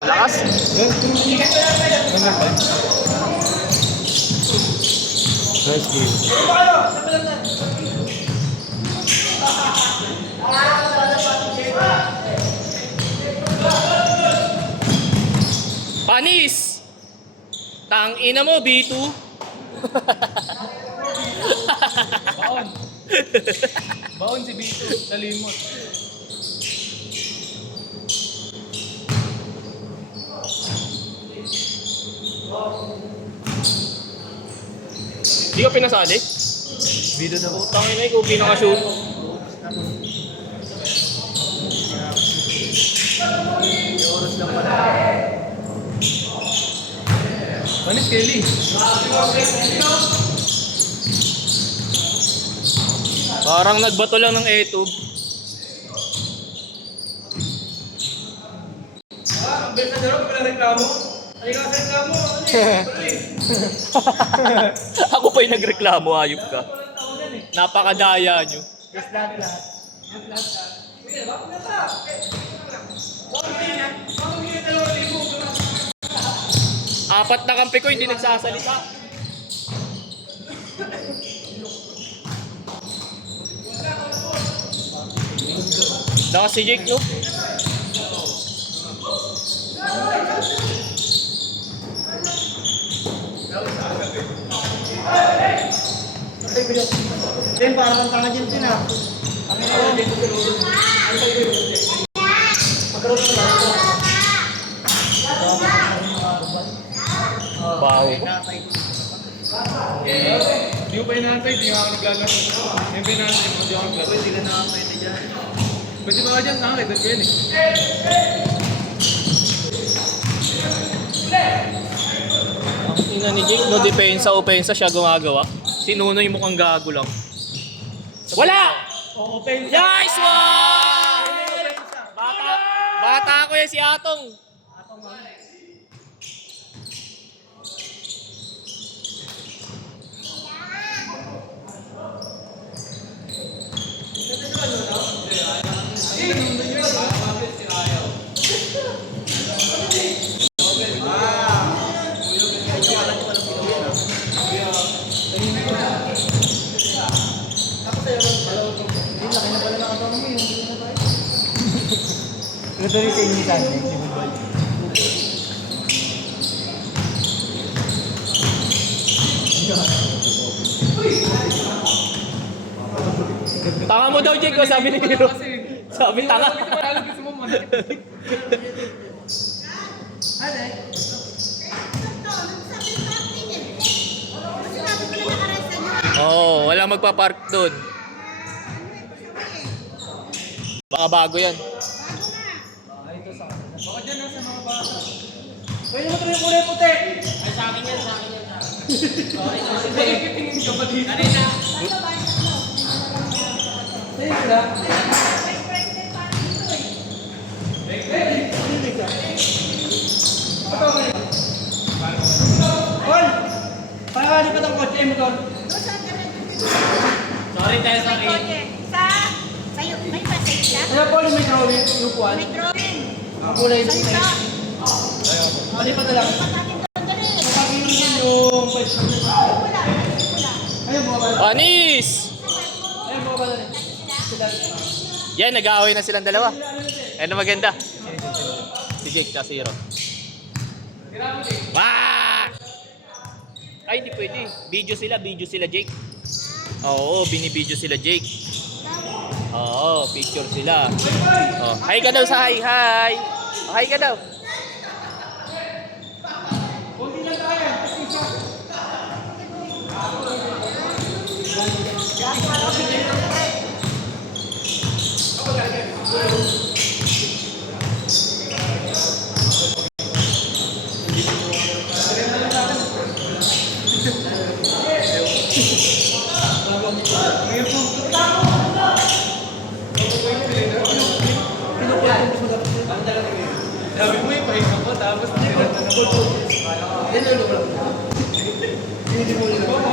Lakas. Nice game. Panis! Tang ina mo, B2. Baon. Baon si Bito sa limot. Hindi ka pinasali? Bito na po. Tangin na ikaw pinaka-shoot. Oras lang pala. Manis Kelly. Parang nagbato lang ng etube. Ang best na dalawa, pala reklamo. Ay ka sa reklamo. Ako pa yung nagreklamo, ayop ka. Napakadaya nyo. Apat na kampi ko hindi nagsasalita. Lakas si Jake, no? Then parang ang tanga dyan din ah. Baho. Hindi ko pa inaantay, hindi nga ako naglalaro. Yung pa inaantay mo, hindi ako naglaro. Hindi ka nakakain na dyan. Pwede ba ka dyan? Nakakita ko yan eh. Ang ina ni Jake, no depensa, opensa siya gumagawa. Si Nunoy mukhang gago lang. Wala! Nice one! Bata ko yan si Atong. Ito rin sa inyo saan eh. Tanga mo daw, Jake, ko sabi ni Hiro. Sabi tanga. Alam gusto mo man. Oo, wala magpa-park doon. Baka bago yan. Baka dyan nasa mga bata. Pwede mo ito yung kulay puti. Sorry, tingin ka ba dito? Thanks lang. Paul! Pakalipat ang kotse mo doon. Sorry tayo, sorry. Sa'yo, may pasay ka? Kaya Paul, may drawing yung upuan. May drawing. Ang kulay Sa'yo puti. ka? Malipat na lang. Dapat natin doon dali. Sabi mo yung pwede. Wala. Ayun, mga bala. Panis! Ayun, mga bala. Sila. Yan, nag-aaway na silang dalawa. Ano maganda? Si Jake tsaka si Hiro. Wah! Ay, hindi pwede. Video sila, Jake. Oo, binibideo sila, Jake. Oo, picture sila. Oh, hi ka daw sa hi. Oh, hi ka daw. Sabi mo yung pahinga ko, tapos Hindi mo lang. Hindi mo lang.